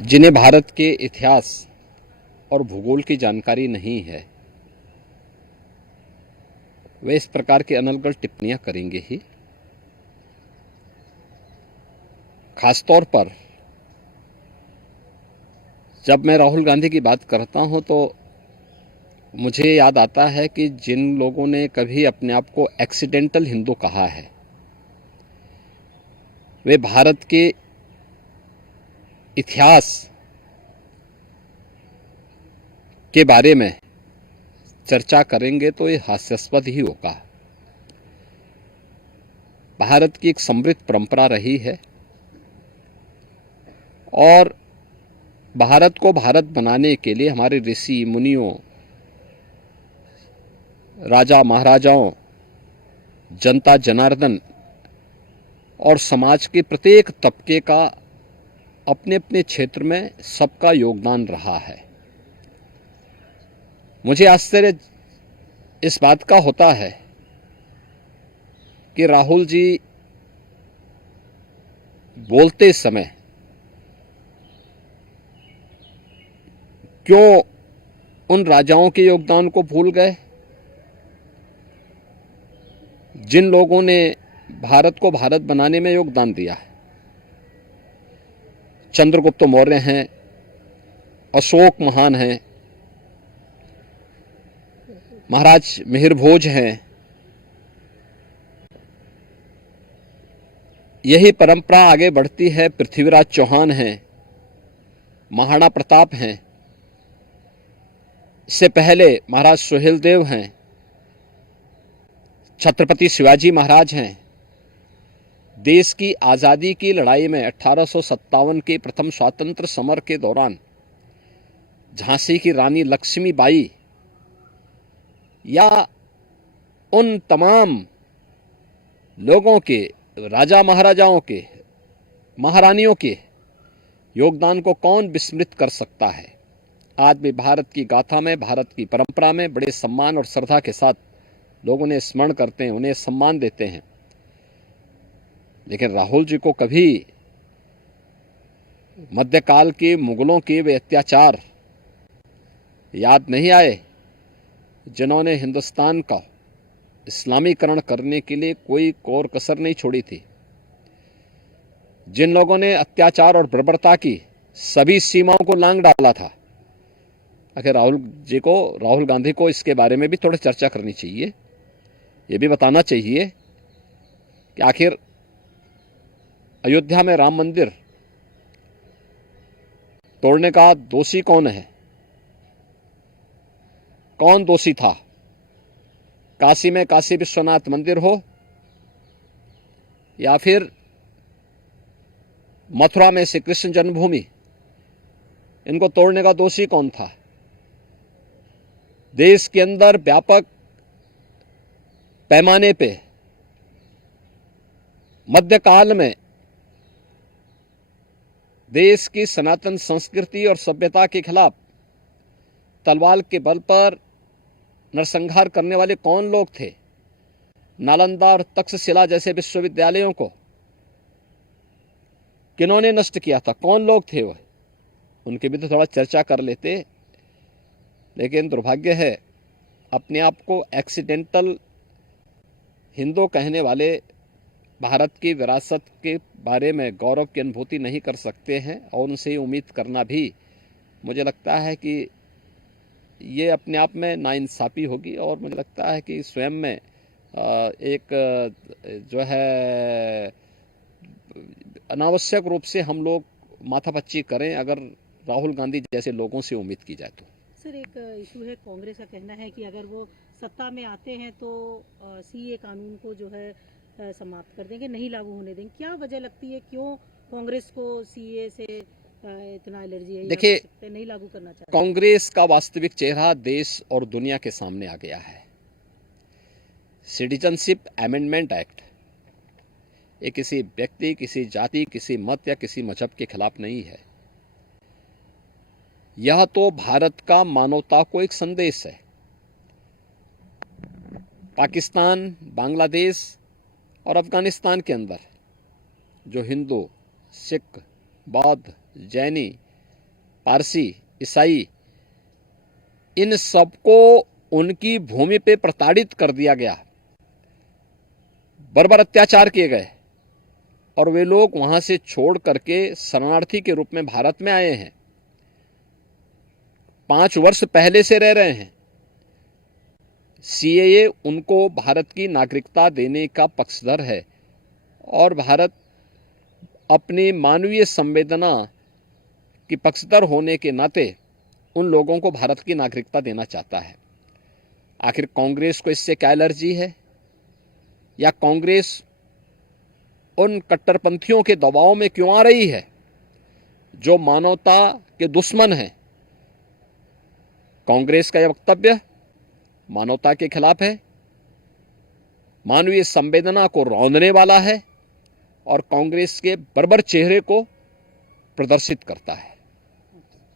जिन्हें भारत के इतिहास और भूगोल की जानकारी नहीं है वे इस प्रकार की अनर्गल टिप्पणियां करेंगे ही। खासतौर पर जब मैं राहुल गांधी की बात करता हूं तो मुझे याद आता है कि जिन लोगों ने कभी अपने आप को एक्सीडेंटल हिंदू कहा है वे भारत के इतिहास के बारे में चर्चा करेंगे तो ये हास्यास्पद ही होगा। भारत की एक समृद्ध परंपरा रही है और भारत को भारत बनाने के लिए हमारे ऋषि मुनियों, राजा महाराजाओं, जनता जनार्दन और समाज के प्रत्येक तबके का अपने अपने क्षेत्र में सबका योगदान रहा है। मुझे आश्चर्य इस बात का होता है कि राहुल जी बोलते समय क्यों उन राजाओं के योगदान को भूल गए जिन लोगों ने भारत को भारत बनाने में योगदान दिया है। चंद्रगुप्त मौर्य हैं, अशोक महान हैं, महाराज मिहिर भोज हैं। यही परंपरा आगे बढ़ती है। पृथ्वीराज चौहान हैं, महाराणा प्रताप हैं, इससे पहले महाराज सुहेलदेव हैं, छत्रपति शिवाजी महाराज हैं। देश की आज़ादी की लड़ाई में 1857 के प्रथम स्वातंत्र समर के दौरान झांसी की रानी लक्ष्मीबाई या उन तमाम लोगों के, राजा महाराजाओं के, महारानियों के योगदान को कौन विस्मृत कर सकता है। आज भी भारत की गाथा में, भारत की परंपरा में बड़े सम्मान और श्रद्धा के साथ लोग उन्हें स्मरण करते हैं, उन्हें सम्मान देते हैं। लेकिन राहुल जी को कभी मध्यकाल के मुगलों के वे अत्याचार याद नहीं आए जिन्होंने हिंदुस्तान का इस्लामीकरण करने के लिए कोई कोर कसर नहीं छोड़ी थी, जिन लोगों ने अत्याचार और बर्बरता की सभी सीमाओं को लांघ डाला था। आखिर राहुल गांधी को इसके बारे में भी थोड़ी चर्चा करनी चाहिए। ये भी बताना चाहिए कि आखिर अयोध्या में राम मंदिर तोड़ने का दोषी कौन है, कौन दोषी था। काशी में काशी विश्वनाथ मंदिर हो या फिर मथुरा में श्री कृष्ण जन्मभूमि, इनको तोड़ने का दोषी कौन था। देश के अंदर व्यापक पैमाने पे मध्यकाल में देश की सनातन संस्कृति और सभ्यता के खिलाफ तलवार के बल पर नरसंहार करने वाले कौन लोग थे। नालंदा और तक्षशिला जैसे विश्वविद्यालयों को किन्होंने नष्ट किया था, कौन लोग थे वह, उनकी भी तो थोड़ा चर्चा कर लेते। लेकिन दुर्भाग्य है अपने आप को एक्सीडेंटल हिंदू कहने वाले भारत की विरासत के बारे में गौरव की अनुभूति नहीं कर सकते हैं और उनसे उम्मीद करना भी मुझे लगता है कि ये अपने आप में नाइंसाफ़ी होगी। और मुझे लगता है कि स्वयं में एक जो है अनावश्यक रूप से हम लोग माथापच्ची करें अगर राहुल गांधी जैसे लोगों से उम्मीद की जाए तो। सर, एक इशू है, कांग्रेस का कहना है कि अगर वो सत्ता में आते हैं तो सीए कानून को जो है समाप्त कर देंगे, नहीं लागू होने देंगे। क्या वजह लगती है, क्यों कांग्रेस को सीए से इतना एलर्जी है? देखिए, नहीं लागू करना चाहते। कांग्रेस का वास्तविक चेहरा देश और दुनिया के सामने आ गया है। सिटीजनशिप अमेंडमेंट एक्ट ये किसी व्यक्ति, किसी जाति, किसी मत या किसी मजहब के खिलाफ नहीं है। यह तो भारत का मानवता को एक संदेश है। पाकिस्तान, बांग्लादेश और अफगानिस्तान के अंदर जो हिंदू, सिख, बौद्ध, जैनी पारसी, ईसाई, इन सबको उनकी भूमि पे प्रताड़ित कर दिया गया, बर्बर अत्याचार किए गए और वे लोग वहां से छोड़ करके शरणार्थी के रूप में भारत में आए हैं, 5 वर्ष पहले से रह रहे हैं। सीएए उनको भारत की नागरिकता देने का पक्षधर है और भारत अपनी मानवीय संवेदना की पक्षधर होने के नाते उन लोगों को भारत की नागरिकता देना चाहता है। आखिर कांग्रेस को इससे क्या एलर्जी है, या कांग्रेस उन कट्टरपंथियों के दबाव में क्यों आ रही है जो मानवता के दुश्मन हैं? कांग्रेस का यह वक्तव्य मानवता के खिलाफ है, मानवीय संवेदना को रौंदने वाला है और कांग्रेस के बर्बर चेहरे को प्रदर्शित करता है।